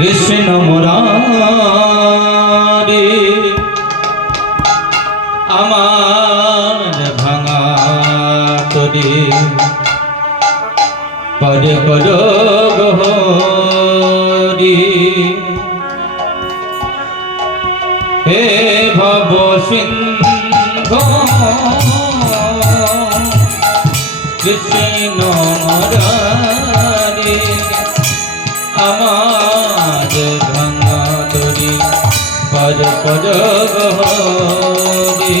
কৃষ্ণ মুরারে আমার ভাঙা তরে। হে ভব সিংহ কৃষ্ণ মুরারে আমার भजग होगी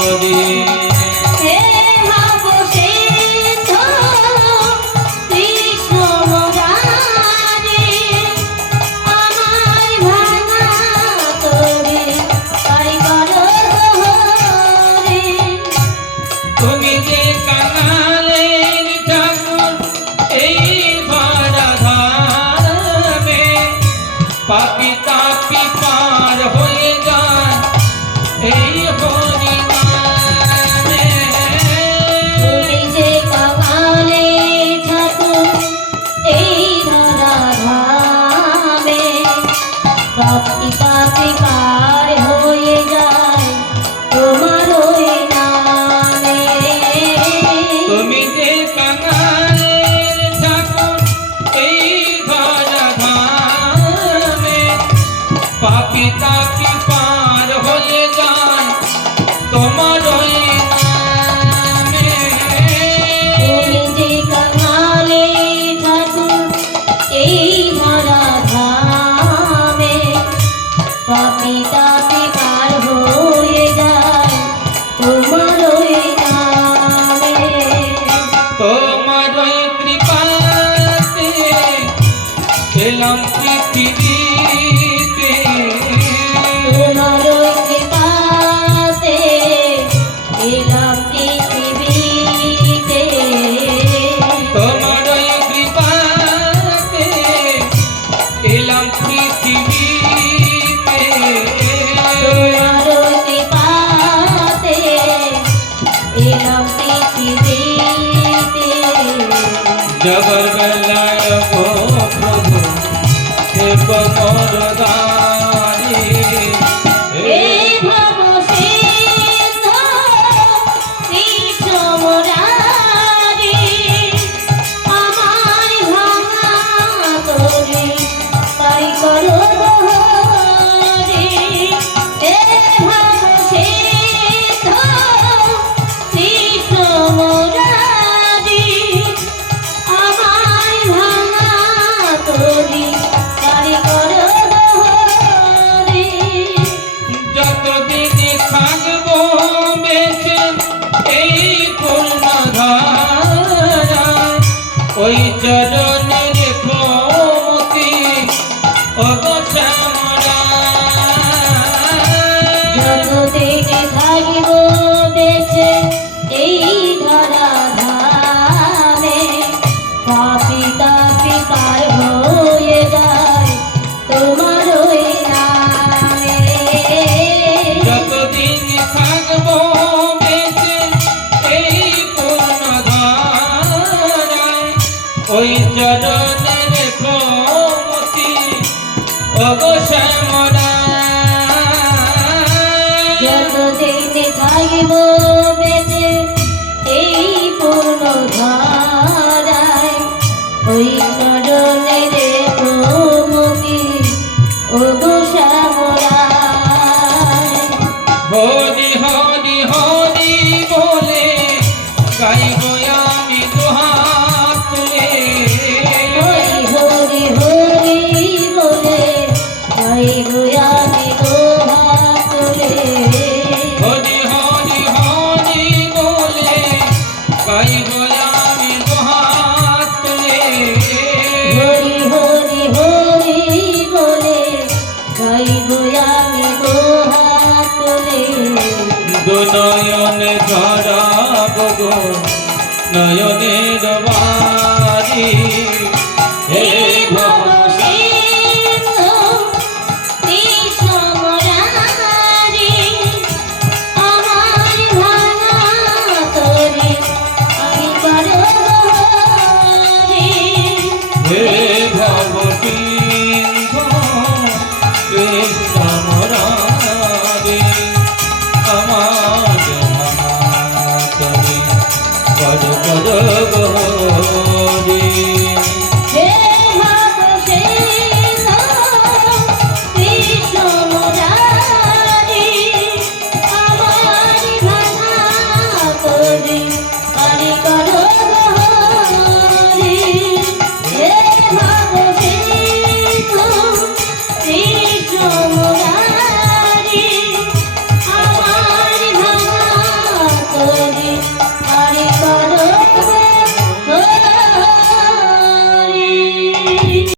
পাপি তাপি পার হয়ে যায় এই হরি এই ধরা ভাবে পাপি তোমার কৃপাতে এলাম পৃথিবীতে। তোমার কৃপাতে এলাম পৃথিবীতে। তোমার কৃপাতে এলাম जबर गला Good job. চরণের কোমতি অবশ্যামরা দুনয়নে ঝরাব গো নয়নের বাড়ি হে হে